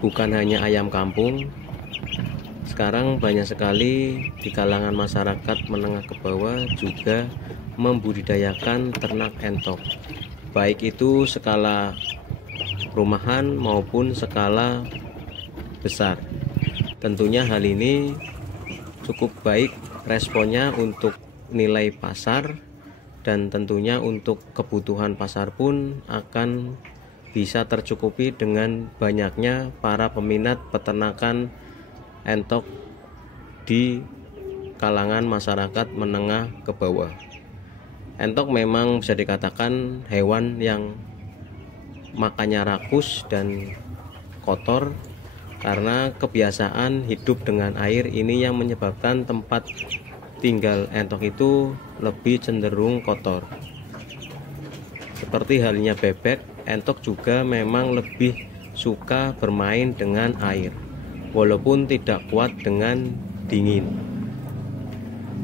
bukan hanya ayam kampung. Sekarang banyak sekali di kalangan masyarakat menengah ke bawah juga membudidayakan ternak entok, baik itu skala rumahan maupun skala besar. Tentunya hal ini cukup baik responnya untuk nilai pasar, dan tentunya untuk kebutuhan pasar pun akan bisa tercukupi dengan banyaknya para peminat peternakan entok di kalangan masyarakat menengah ke bawah. Entok memang bisa dikatakan hewan yang makannya rakus dan kotor, karena kebiasaan hidup dengan air ini yang menyebabkan tempat tinggal entok itu lebih cenderung kotor. Seperti halnya bebek, entok juga memang lebih suka bermain dengan air, walaupun tidak kuat dengan dingin.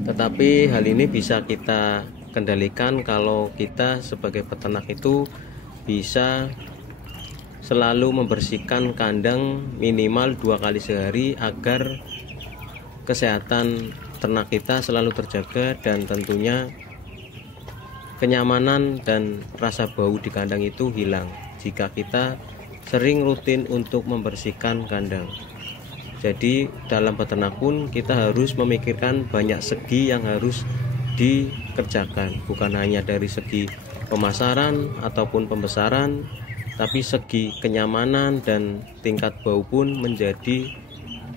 Tetapi hal ini bisa kita kendalikan kalau kita sebagai peternak itu bisa selalu membersihkan kandang minimal 2 kali sehari agar kesehatan ternak kita selalu terjaga, dan tentunya kenyamanan dan rasa bau di kandang itu hilang jika kita sering rutin untuk membersihkan kandang. Jadi dalam peternak pun kita harus memikirkan banyak segi yang harus dikerjakan, bukan hanya dari segi pemasaran ataupun pembesaran, tapi segi kenyamanan dan tingkat bau pun menjadi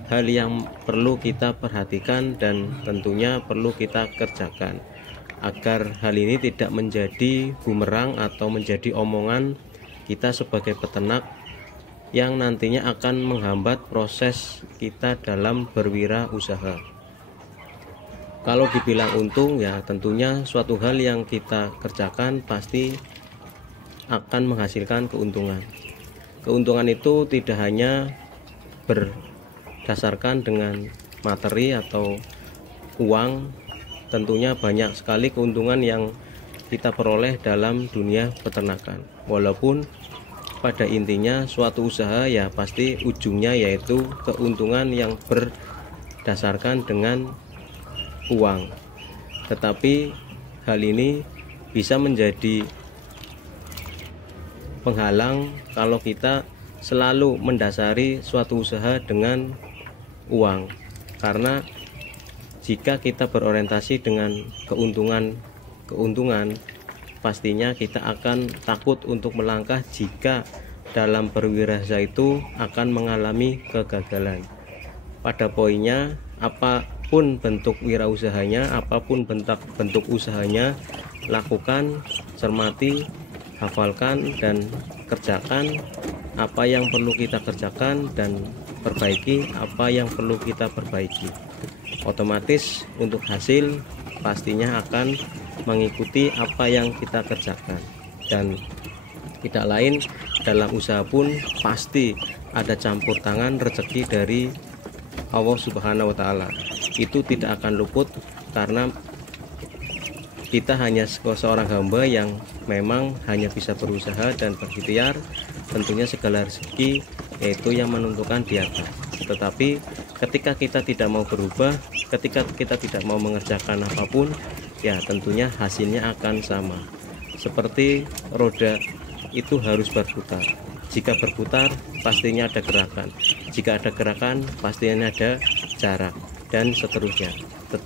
hal yang perlu kita perhatikan dan tentunya perlu kita kerjakan, agar hal ini tidak menjadi bumerang atau menjadi omongan kita sebagai peternak yang nantinya akan menghambat proses kita dalam berwirausaha. Kalau dibilang untung, ya tentunya suatu hal yang kita kerjakan pasti akan menghasilkan keuntungan. Keuntungan itu tidak hanya berdasarkan dengan materi atau uang, tentunya banyak sekali keuntungan yang kita peroleh dalam dunia peternakan. Walaupun pada intinya suatu usaha ya pasti ujungnya yaitu keuntungan yang berdasarkan dengan uang. Tetapi hal ini bisa menjadi penghalang kalau kita selalu mendasari suatu usaha dengan uang, karena jika kita berorientasi dengan keuntungan, pastinya kita akan takut untuk melangkah jika dalam berwirausaha itu akan mengalami kegagalan. Pada poinnya, apapun bentuk wirausahanya, apapun bentuk usahanya, lakukan, cermati, hafalkan, dan kerjakan apa yang perlu kita kerjakan dan perbaiki apa yang perlu kita perbaiki. Otomatis untuk hasil pastinya akan mengikuti apa yang kita kerjakan, dan tidak lain dalam usaha pun pasti ada campur tangan rezeki dari Allah Subhanahu wa Ta'ala. Itu tidak akan luput karena kita hanya seorang hamba yang memang hanya bisa berusaha dan berikhtiar. Tentunya segala rezeki yaitu yang menentukan di atas. Tetapi ketika kita tidak mau berubah, ketika kita tidak mau mengerjakan apapun, ya tentunya hasilnya akan sama. Seperti roda itu harus berputar. Jika berputar pastinya ada gerakan. Jika ada gerakan pastinya ada jarak, dan seterusnya.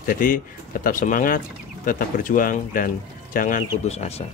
Jadi tetap semangat, tetap berjuang, dan jangan putus asa.